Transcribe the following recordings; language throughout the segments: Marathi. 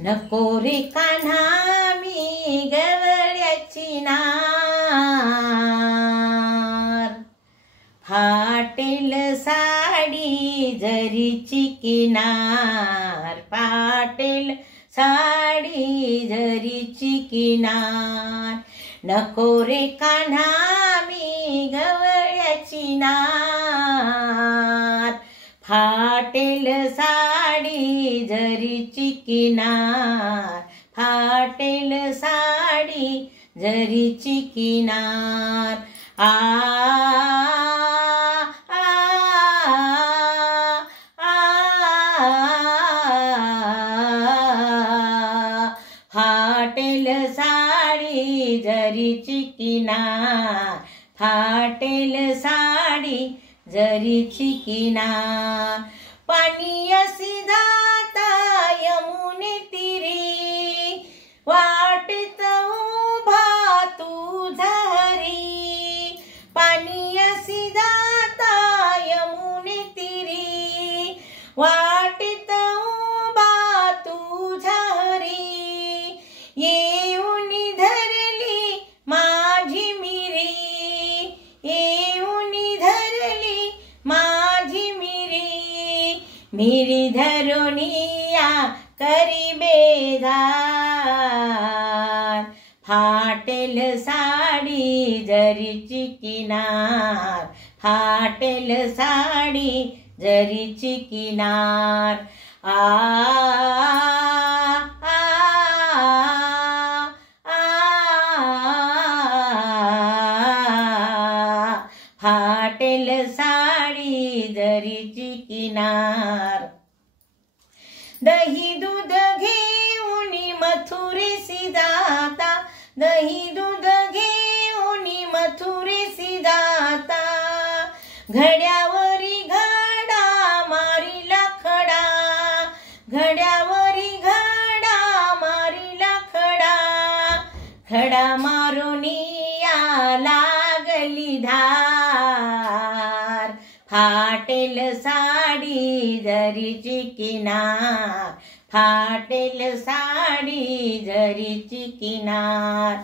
नको रे कान्हा मी गवळ्याची नार, फाटेल साडी जरीची किनार, फाटेल साडी जरीची किनार. नको रे कान्हा मी गवळ्याची नार, फाटेल साडी जरीची किनार, फाटेल साडी जरीची किनार. आ फाटेल साडी जरीची किनार, फाटेल साडी जरीची किनार. पाणी असी जाता यमुने तीरी, वाटेत उभा तुझा हरी. पाणी असी जाता यमुने तीरी, वाटेत उभा तुझा हरी. येऊन धरली माझी मिरी, येऊन धरली माझी मिरी. मिरी धरुनिया करी बेजार, फाटेल साडी जरीची किनार, फाटेल साडी जरीची किनार. आ फाटेल साडी जरीची किनार. दही दूध घेऊन मथुरेसी जाता, दही दूध घेऊन मथुरेसी जाता. घड्यावरी घडा मारिला खडा, घड्यावरी घडा मारिला खडा. खडा मारुनिया लागली धार, फाटेल साडी जरीची किनार, फाटेल साडी जरीची किनार.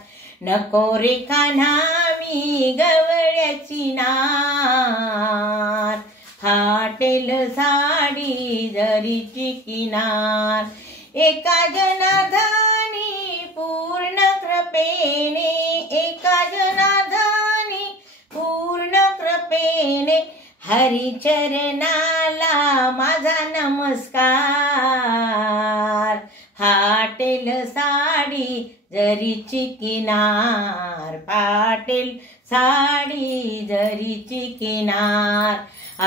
नको रे कान्हा मी गवळ्याची नार, फाटेल साडी जरीची किनार. एका जनार्दनी पूर्ण कृपेने, एका जनार्दनी पूर्ण कृपेने. हरिचरणाला माझा नमस्कार, फाटेल साडी जरीची किनार, फाटेल साडी जरीची किनार. आ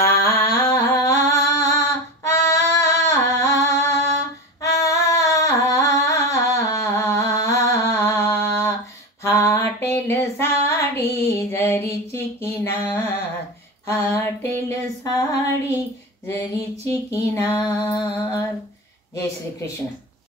फाटेल साडी जरीची किनार, फाटेल साडी जरीची किनार. जय श्री कृष्ण.